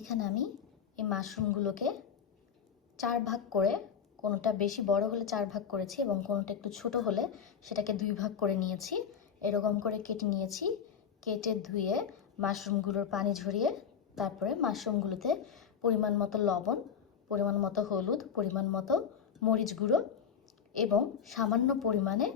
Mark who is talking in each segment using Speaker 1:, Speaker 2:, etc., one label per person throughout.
Speaker 1: এখানে আমি এই মাশরুমগুলোকে চার ভাগ করে, কোনোটা বেশি বড় হলে চার ভাগ করেছি এবং কোনোটা একটু ছোট হলে সেটাকে দুই ভাগ করে নিয়েছি। এরকম করে কেটে নিয়েছি, কেটে ধুয়ে মাশরুমগুলোর পানি ঝরিয়ে তারপরে মাশরুমগুলোতে পরিমাণ মতো লবণ, পরিমাণ মতো হলুদ, পরিমাণ মতো মরিচ গুঁড়ো এবং সামান্য পরিমাণে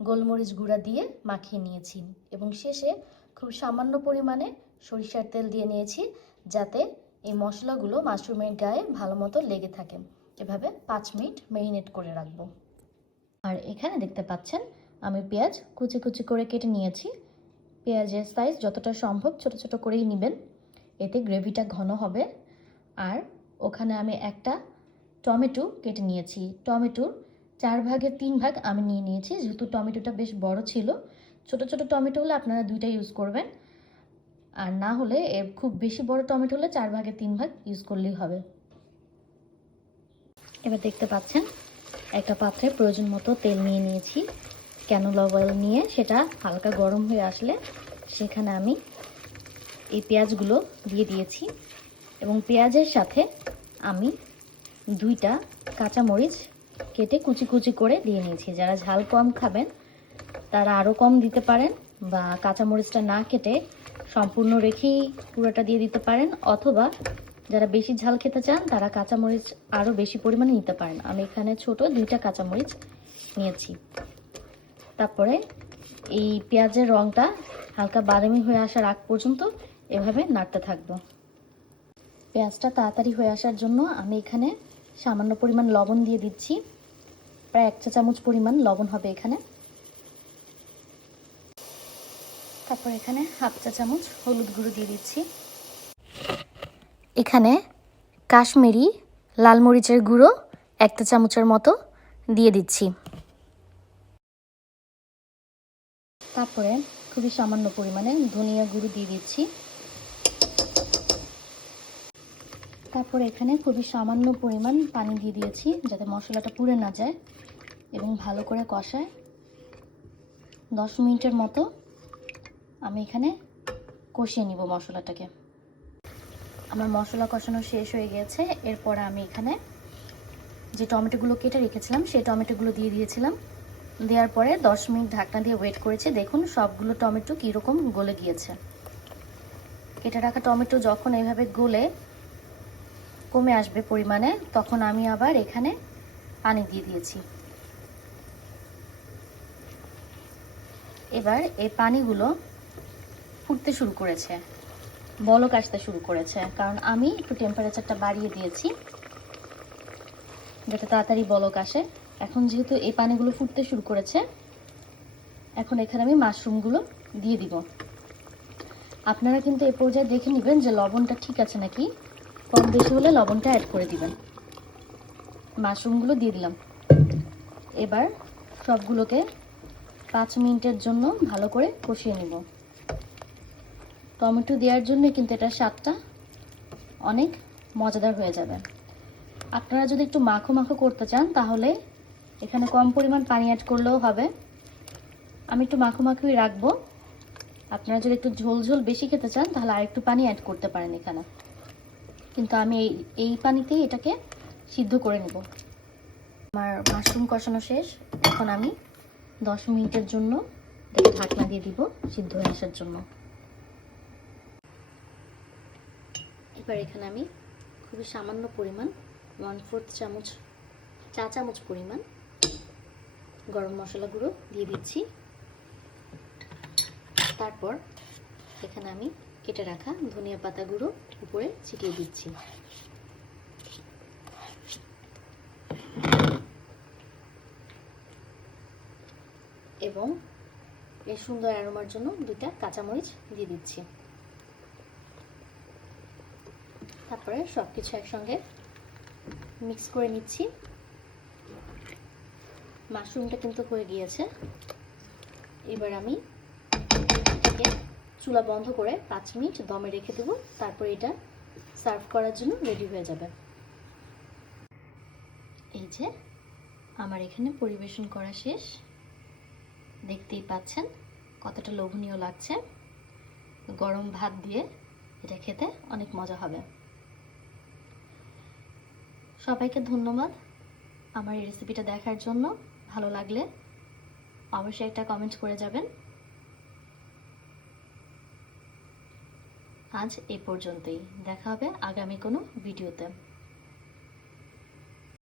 Speaker 1: গোলমরিচ গুঁড়া দিয়ে মাখিয়ে নিয়েছি এবং শেষে খুব সামান্য পরিমাণে সরিষার তেল দিয়ে নিয়েছি। যাতে এই মশলাগুলো মাশরুমের গায়ে ভালো মতো লেগে থাকে। এভাবে পাঁচ মিনিট মেরিনেট করে রাখব। আর এখানে দেখতে পাচ্ছেন, আমি পেঁয়াজ কুচি কুচি করে কেটে নিয়েছি। পেঁয়াজের সাইজ যতটা সম্ভব ছোট ছোট করেই নেবেন। এতে গ্রেভিটা ঘন হবে। আর ওখানে আমি একটা টমেটো কেটে নিয়েছি। টমেটোর চার ভাগের তিন ভাগ আমি নিয়ে নিয়েছি। যেহেতু টমেটোটা বেশ বড় ছিল, ছোট ছোট টমেটো হলে আপনারা দুইটা ইউজ করবেন। আর না হলে এর খুব বেশি বড় টমেটো হলে চার ভাগের তিন ভাগ ইউজ করলেই হবে। এবার দেখতে পাচ্ছেন, একটা পাত্রে প্রয়োজন মতো তেল নিয়ে নিয়েছি। ক্যানোলা অয়েল নিয়ে? সেটা হালকা গরম হয়ে আসলে সেখানে আমি এই পেঁয়াজগুলো দিয়ে দিয়েছি এবং পেঁয়াজের সাথে আমি দুইটা কাঁচামরিচ কেটে কুচি কুচি করে দিয়ে নিয়েছি। যারা ঝাল কম খাবেন, তারা আরও কম দিতে পারেন বা কাঁচামরিচটা না কেটে সম্পূর্ণ রেখেই পুরোটা দিয়ে দিতে পারেন, অথবা যারা বেশি ঝাল খেতে চান, তারা কাঁচামরিচ আরও বেশি পরিমাণে নিতে পারেন। আমি এখানে ছোট দুইটা কাঁচামরিচ নিয়েছি। তারপরে এই পেঁয়াজের রঙটা হালকা বাদামি হয়ে আসার আগ পর্যন্ত এভাবে নাড়তে থাকব। পেঁয়াজটা তাড়াতাড়ি হয়ে আসার জন্য আমি এখানে সামান্য পরিমাণ লবণ দিয়ে দিচ্ছি। প্রায় এক চা চামচ পরিমাণ লবণ হবে এখানে। তারপর এখানে হাফ চা চামচ হলুদ গুঁড়ো দিয়ে দিচ্ছি। এখানে কাশ্মীরি লাল মরিচের গুঁড়ো একটা চামচের মতো দিয়ে দিচ্ছি। তারপরে খুবই সামান্য পরিমাণে ধনিয়া গুঁড়ো দিয়ে দিচ্ছি। তারপরে এখানে খুবই সামান্য পরিমাণ পানি দিয়ে দিয়েছি যাতে মশলাটা পুড়ে না যায় এবং ভালো করে কষায় দশ মিনিটের মতো আমি এখানে কষিয়ে নিব মশলাটাকে। আমার মশলা কষানো শেষ হয়ে গেছে। এরপরে আমি এখানে যে টমেটোগুলো কেটে রেখেছিলাম, সেই টমেটোগুলো দিয়ে দিয়েছিলাম। দেওয়ার পরে দশ মিনিট ঢাকনা দিয়ে ওয়েট করেছি। দেখুন সবগুলো টমেটো কীরকম গলে গিয়েছে। কেটে রাখা টমেটো যখন এইভাবে গলে কমে আসবে পরিমাণে, তখন আমি আবার এখানে পানি দিয়ে দিয়েছি। এবার এই পানিগুলো ফুটতে শুরু করেছে। বলক আসতে শুরু করেছে, কারণ আমি একটু টেম্পারেচারটা বাড়িয়ে দিয়েছি। যাতে তাড়াতাড়ি বলক আসে। এখন যেহেতু এই পানিগুলো ফুটতে শুরু করেছে, এখন এখানে আমি মাশরুমগুলো দিয়ে দিব। আপনারা কিন্তু এই পর্যায়ে দেখে নেবেন যে লবণটা ঠিক আছে নাকি। কম বেশি হলে লবণটা অ্যাড করে দিবেন। মাশরুমগুলো দিয়ে দিলাম। এবার সবগুলোকে পাঁচ মিনিটের জন্য ভালো করে কষিয়ে নেব। টমেটো দেওয়ার জন্য কিন্তু এটা স্বাদটা অনেক মজাদার হয়ে যাবে। আপনারা যদি একটু মাখো মাখো করতে চান, তাহলে এখানে কম পরিমাণ পানি অ্যাড করলেও হবে। আমি একটু মাখো মাখোই রাখব। আপনারা যদি একটু ঝোল ঝোল বেশি খেতে চান, তাহলে আর একটু পানি অ্যাড করতে পারেন এখানে। কিন্তু আমি এই এই পানিতেই এটাকে সিদ্ধ করে নেব। আমার মাশরুম কষানো শেষ। এখন আমি দশ মিনিটের জন্য ঢাকনা দিয়ে দিব সিদ্ধ হয়ে আসার জন্য। এবার এখানে আমি খুবই সামান্য পরিমাণ ওয়ান ফোর্থ চামচ, চা চামচ পরিমাণ গরম মশলা গুঁড়ো দিয়ে দিচ্ছি। তারপর এখানে আমি কেটে রাখা ধনিয়া পাতা গুঁড়ো উপরে ছিটিয়ে দিচ্ছি। এবং এর সুন্দর অ্যারোমার জন্য দুইটা কাঁচামরিচ দিয়ে দিচ্ছি। তারপরে সব কিছু একসঙ্গে মিক্স করে নিচ্ছি। মাশরুমটা কিন্তু হয়ে গিয়েছে। এবার আমি এটাকে চুলা বন্ধ করে পাঁচ মিনিট দমে রেখে দেবো। তারপর এটা সার্ভ করার জন্য রেডি হয়ে যাবে। এই যে আমার এখানে পরিবেশন করা শেষ। দেখতেই পাচ্ছেন কতটা লোভনীয় লাগছে। গরম ভাত দিয়ে এটা খেতে অনেক মজা হবে। সবাইকে ধন্যবাদ আমার এই রেসিপিটা দেখার জন্য। ভালো লাগলে অবশ্যই একটা কমেন্ট করে যাবেন। আজ এ পর্যন্তই। দেখা হবে আগামী কোনো ভিডিওতে